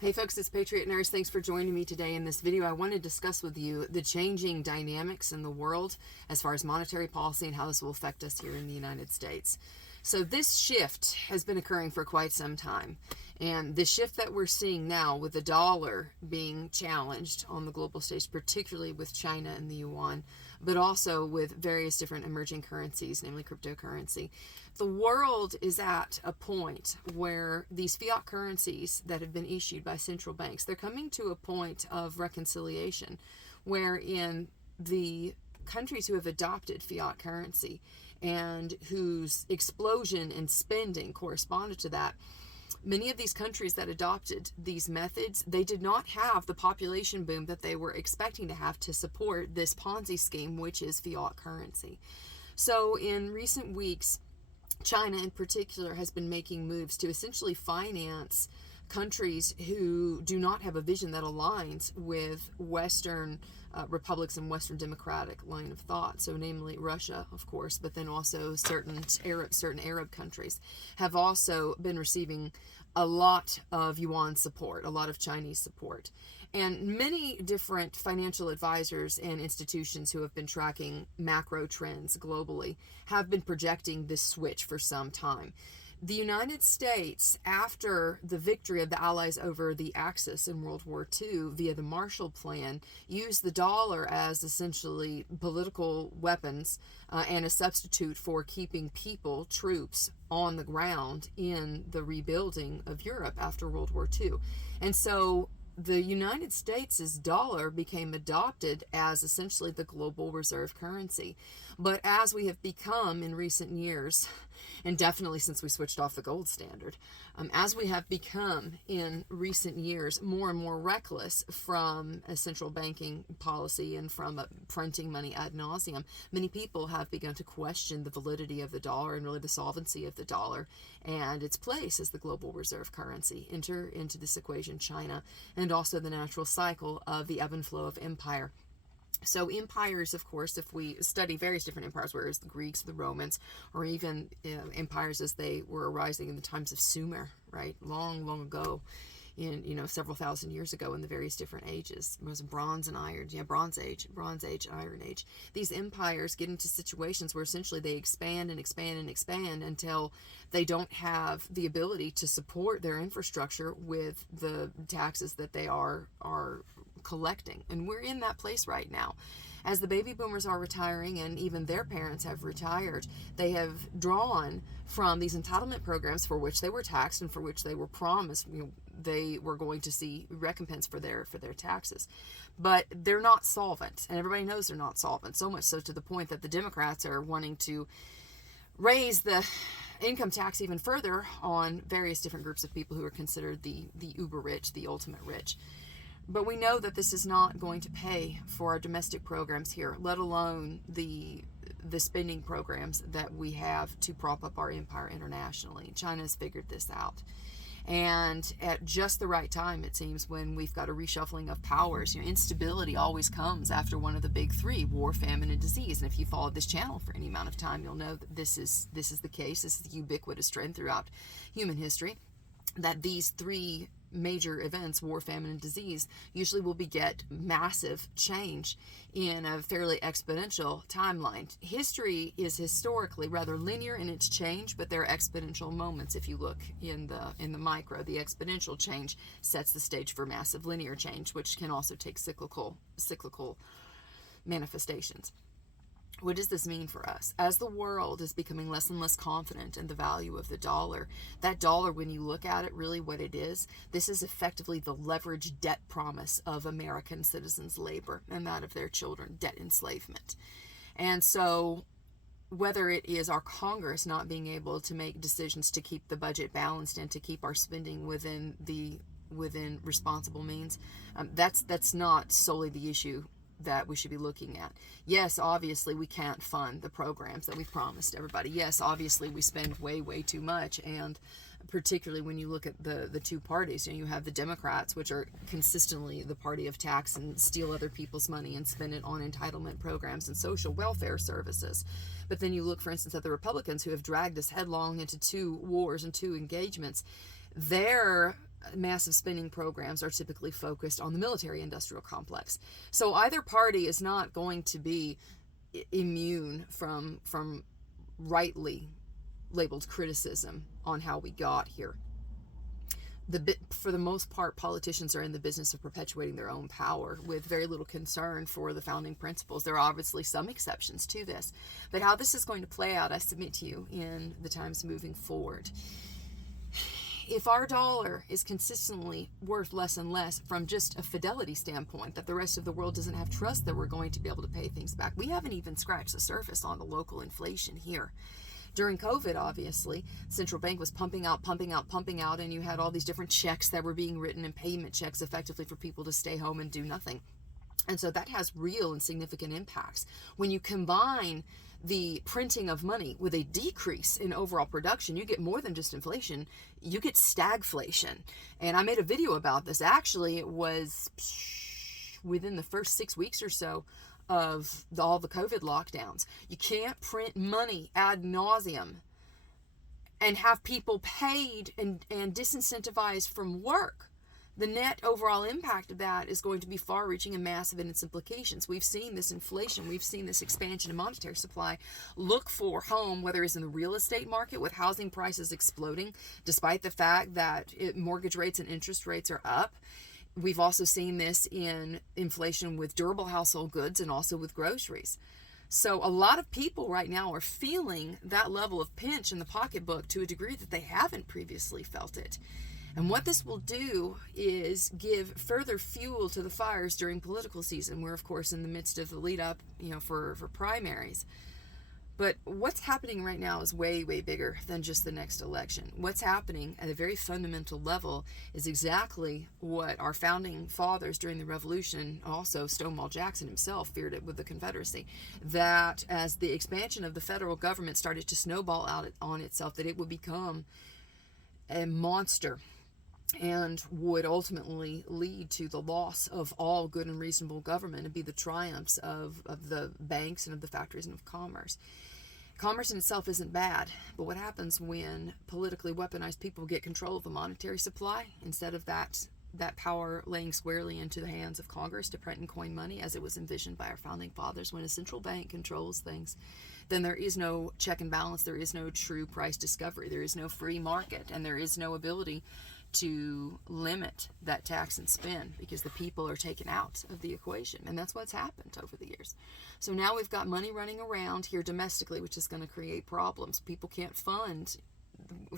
Hey folks, it's Patriot Nurse. Thanks for joining me today in this video. I want to discuss with you the changing dynamics in the world as far as monetary policy and how this will affect us here in the United States. So this shift has been occurring for quite some time. And the shift that we're seeing now with the dollar being challenged on the global stage, particularly with China and the yuan, but also with various different emerging currencies, namely cryptocurrency. The world is at a point where these fiat currencies that have been issued by central banks, they're coming to a point of reconciliation, wherein the countries who have adopted fiat currency and whose explosion in spending corresponded to that, many of these countries that adopted these methods, they did not have the population boom that they were expecting to have to support this Ponzi scheme, which is fiat currency. So in recent weeks, China in particular has been making moves to essentially finance countries who do not have a vision that aligns with Western republics and Western democratic line of thought. So namely Russia, of course, but then also certain Arab countries have also been receiving a lot of yuan support, a lot of Chinese support. And many different financial advisors and institutions who have been tracking macro trends globally have been projecting this switch for some time. The United States, after the victory of the Allies over the Axis in World War II via the Marshall Plan, used the dollar as essentially political weapons and a substitute for keeping people, troops, on the ground in the rebuilding of Europe after World War II. And so the United States' dollar became adopted as essentially the global reserve currency. But as we have become in recent years, and definitely since we switched off the gold standard, as we have become in recent years more and more reckless from a central banking policy and from printing money ad nauseum, many people have begun to question the validity of the dollar and really the solvency of the dollar and its place as the global reserve currency. Enter into this equation China and also the natural cycle of the ebb and flow of empire. So empires, of course, if we study various different empires, whether it's the Greeks, the Romans, or even empires as they were arising in the times of Sumer, right, long ago, in several thousand years ago in the various different ages. It was Bronze and Iron, Bronze Age, Iron Age. These empires get into situations where essentially they expand and expand and expand until they don't have the ability to support their infrastructure with the taxes that they are collecting. And we're in that place right now. As the baby boomers are retiring and even their parents have retired, they have drawn from these entitlement programs for which they were taxed and for which they were promised they were going to see recompense for their taxes. But they're not solvent, and everybody knows they're not solvent, so much so to the point that the Democrats are wanting to raise the income tax even further on various different groups of people who are considered the uber rich, the ultimate rich. But we know that this is not going to pay for our domestic programs here, let alone the spending programs that we have to prop up our empire internationally. China has figured this out. And at just the right time, it seems, when we've got a reshuffling of powers. Instability always comes after one of the big three: war, famine, and disease. And if you followed this channel for any amount of time, you'll know that this is the case. This is the ubiquitous trend throughout human history, that these three major events, war, famine, and disease, usually will beget massive change in a fairly exponential timeline. History is historically rather linear in its change, but there are exponential moments. If you look in the micro, the exponential change sets the stage for massive linear change, which can also take cyclical manifestations. What does this mean for us? As the world is becoming less and less confident in the value of the dollar, that dollar, when you look at it, really what it is, this is effectively the leveraged debt promise of American citizens' labor and that of their children, debt enslavement. And so whether it is our Congress not being able to make decisions to keep the budget balanced and to keep our spending within responsible means, that's not solely the issue that we should be looking at. Yes, obviously we can't fund the programs that we've promised everybody. Yes, obviously we spend way too much, and particularly when you look at the two parties, you have the Democrats, which are consistently the party of tax and steal other people's money and spend it on entitlement programs and social welfare services. But then you look, for instance, at the Republicans, who have dragged us headlong into two wars and two engagements. Their massive spending programs are typically focused on the military industrial complex. So either party is not going to be immune from rightly labeled criticism on how we got here. For the most part, politicians are in the business of perpetuating their own power with very little concern for the founding principles. There are obviously some exceptions to this, but how this is going to play out, I submit to you, in the times moving forward. If our dollar is consistently worth less and less from just a fidelity standpoint, that the rest of the world doesn't have trust that we're going to be able to pay things back, we haven't even scratched the surface on the local inflation here. During COVID, obviously, the central bank was pumping out, and you had all these different checks that were being written and payment checks effectively for people to stay home and do nothing. And so that has real and significant impacts. When you combine the printing of money with a decrease in overall production, you get more than just inflation, you get stagflation. And I made a video about this. Actually, it was within the first 6 weeks or so of all the COVID lockdowns. You can't print money ad nauseum and have people paid and disincentivized from work. The net overall impact of that is going to be far-reaching and massive in its implications. We've seen this inflation. We've seen this expansion of monetary supply. Look for home, whether it's in the real estate market with housing prices exploding, despite the fact that mortgage rates and interest rates are up. We've also seen this in inflation with durable household goods and also with groceries. So a lot of people right now are feeling that level of pinch in the pocketbook to a degree that they haven't previously felt it. And what this will do is give further fuel to the fires during political season. We're, of course, in the midst of the lead up, for primaries. But what's happening right now is way, way bigger than just the next election. What's happening at a very fundamental level is exactly what our founding fathers during the Revolution, also Stonewall Jackson himself, feared it with the Confederacy, that as the expansion of the federal government started to snowball out on itself, that it would become a monster and would ultimately lead to the loss of all good and reasonable government and be the triumphs of the banks and of the factories and of commerce. Commerce in itself isn't bad, but what happens when politically weaponized people get control of the monetary supply instead of that power laying squarely into the hands of Congress to print and coin money as it was envisioned by our founding fathers? When a central bank controls things, then there is no check and balance, there is no true price discovery, there is no free market, and there is no ability to limit that tax and spend because the people are taken out of the equation. And that's what's happened over the years. So now we've got money running around here domestically, which is going to create problems. People can't fund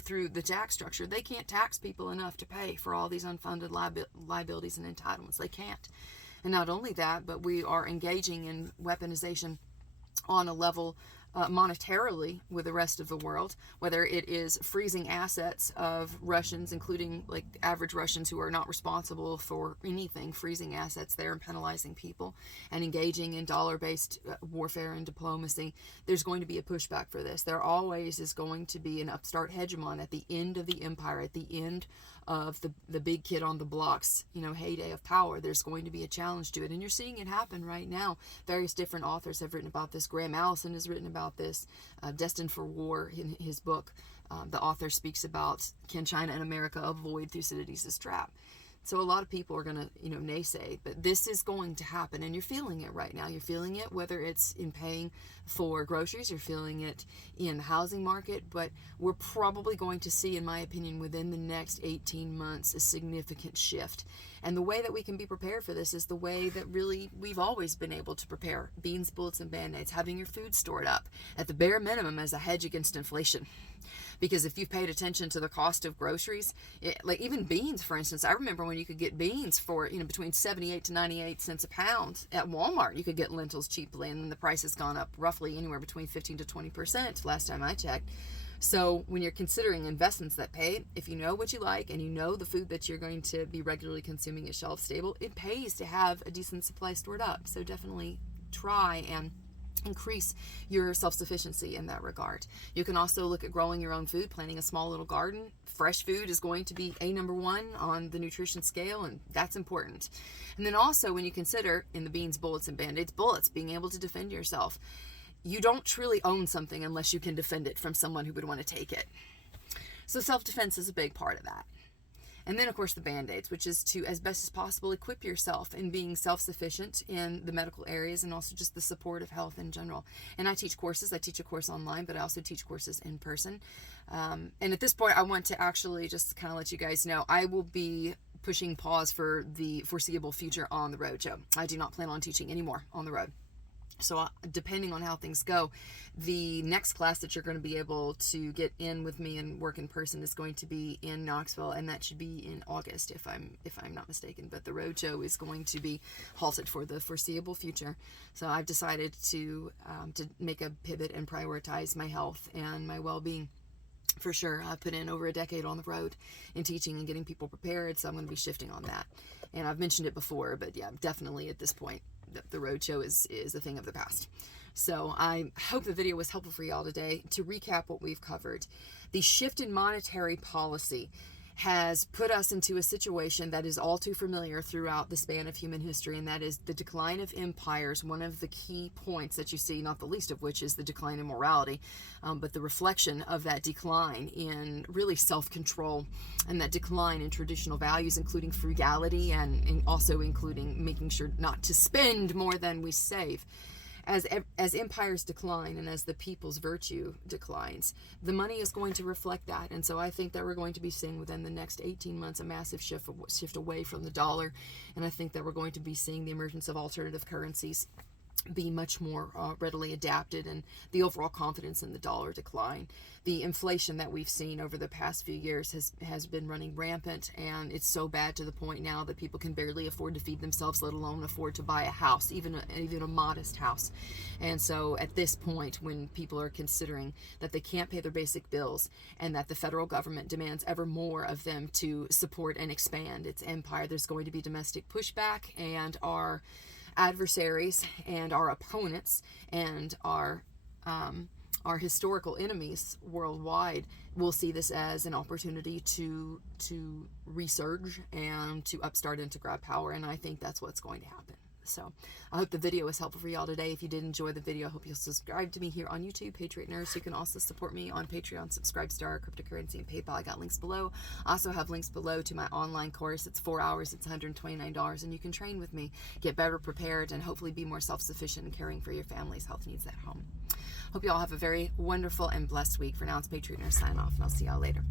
through the tax structure. They can't tax people enough to pay for all these unfunded liabilities and entitlements. They can't. And not only that, but we are engaging in weaponization on a level monetarily with the rest of the world, whether it is freezing assets of Russians, including like average Russians who are not responsible for anything, freezing assets there and penalizing people, and engaging in dollar-based warfare and diplomacy. There's going to be a pushback for this. There always is going to be an upstart hegemon at the end of the empire, at the end of the big kid on the block's heyday of power. There's going to be a challenge to it, and you're seeing it happen right now. Various different authors have written about this. Graham Allison has written about this. Destined for War, in his book, the author speaks about, can China and America avoid Thucydides' trap? So a lot of people are going to, naysay, but this is going to happen, and you're feeling it right now. You're feeling it whether it's in paying for groceries, you're feeling it in the housing market, but we're probably going to see, in my opinion, within the next 18 months, a significant shift. And the way that we can be prepared for this is the way that really we've always been able to prepare. Beans, bullets, and Band-Aids, having your food stored up at the bare minimum as a hedge against inflation. Because if you've paid attention to the cost of groceries, like even beans, for instance, I remember when you could get beans for, between 78 to 98 cents a pound at Walmart. You could get lentils cheaply, and then the price has gone up roughly anywhere between 15 to 20% last time I checked. So when you're considering investments that pay, if you know what you like and you know the food that you're going to be regularly consuming is shelf stable, it pays to have a decent supply stored up. So definitely try and increase your self-sufficiency in that regard. You can also look at growing your own food, planting a small little garden. Fresh food is going to be number one on the nutrition scale, and that's important. And then also when you consider in the beans, bullets, and Band-Aids, bullets, being able to defend yourself. You don't truly own something unless you can defend it from someone who would want to take it. So self-defense is a big part of that. And then, of course, the Band-Aids, which is to, as best as possible, equip yourself in being self-sufficient in the medical areas and also just the support of health in general. And I teach courses. I teach a course online, but I also teach courses in person. And at this point, I want to actually just kind of let you guys know, I will be pushing pause for the foreseeable future on the road show. I do not plan on teaching anymore on the road. So depending on how things go, the next class that you're going to be able to get in with me and work in person is going to be in Knoxville, and that should be in August if I'm not mistaken. But the roadshow is going to be halted for the foreseeable future. So I've decided to make a pivot and prioritize my health and my well-being. For sure, I've put in over a decade on the road in teaching and getting people prepared, so I'm going to be shifting on that. And I've mentioned it before, but yeah, definitely at this point, the roadshow is a thing of the past. So I hope the video was helpful for y'all today. To recap what we've covered, the shift in monetary policy has put us into a situation that is all too familiar throughout the span of human history, and that is the decline of empires. One of the key points that you see, not the least of which is the decline in morality, but the reflection of that decline in really self-control and that decline in traditional values, including frugality and also including making sure not to spend more than we save. As empires decline and as the people's virtue declines, the money is going to reflect that. And so I think that we're going to be seeing within the next 18 months a massive shift away from the dollar. And I think that we're going to be seeing the emergence of alternative currencies be much more readily adapted, and the overall confidence in the dollar decline. The inflation that we've seen over the past few years has been running rampant, and it's so bad to the point now that people can barely afford to feed themselves, let alone afford to buy a house, even a modest house. And so at this point, when people are considering that they can't pay their basic bills and that the federal government demands ever more of them to support and expand its empire, there's going to be domestic pushback, and our adversaries and our opponents and our historical enemies worldwide will see this as an opportunity to resurge and to upstart and to grab power, and I think that's what's going to happen. So I hope the video was helpful for y'all today. If you did enjoy the video, I hope you'll subscribe to me here on YouTube, Patriot Nurse. You can also support me on Patreon, Subscribestar, cryptocurrency, and PayPal. I got links below. I also have links below to my online course. It's 4 hours. It's $129, and you can train with me, get better prepared, and hopefully be more self-sufficient in caring for your family's health needs at home. Hope you all have a very wonderful and blessed week. For now, it's Patriot Nurse signing off, and I'll see y'all later.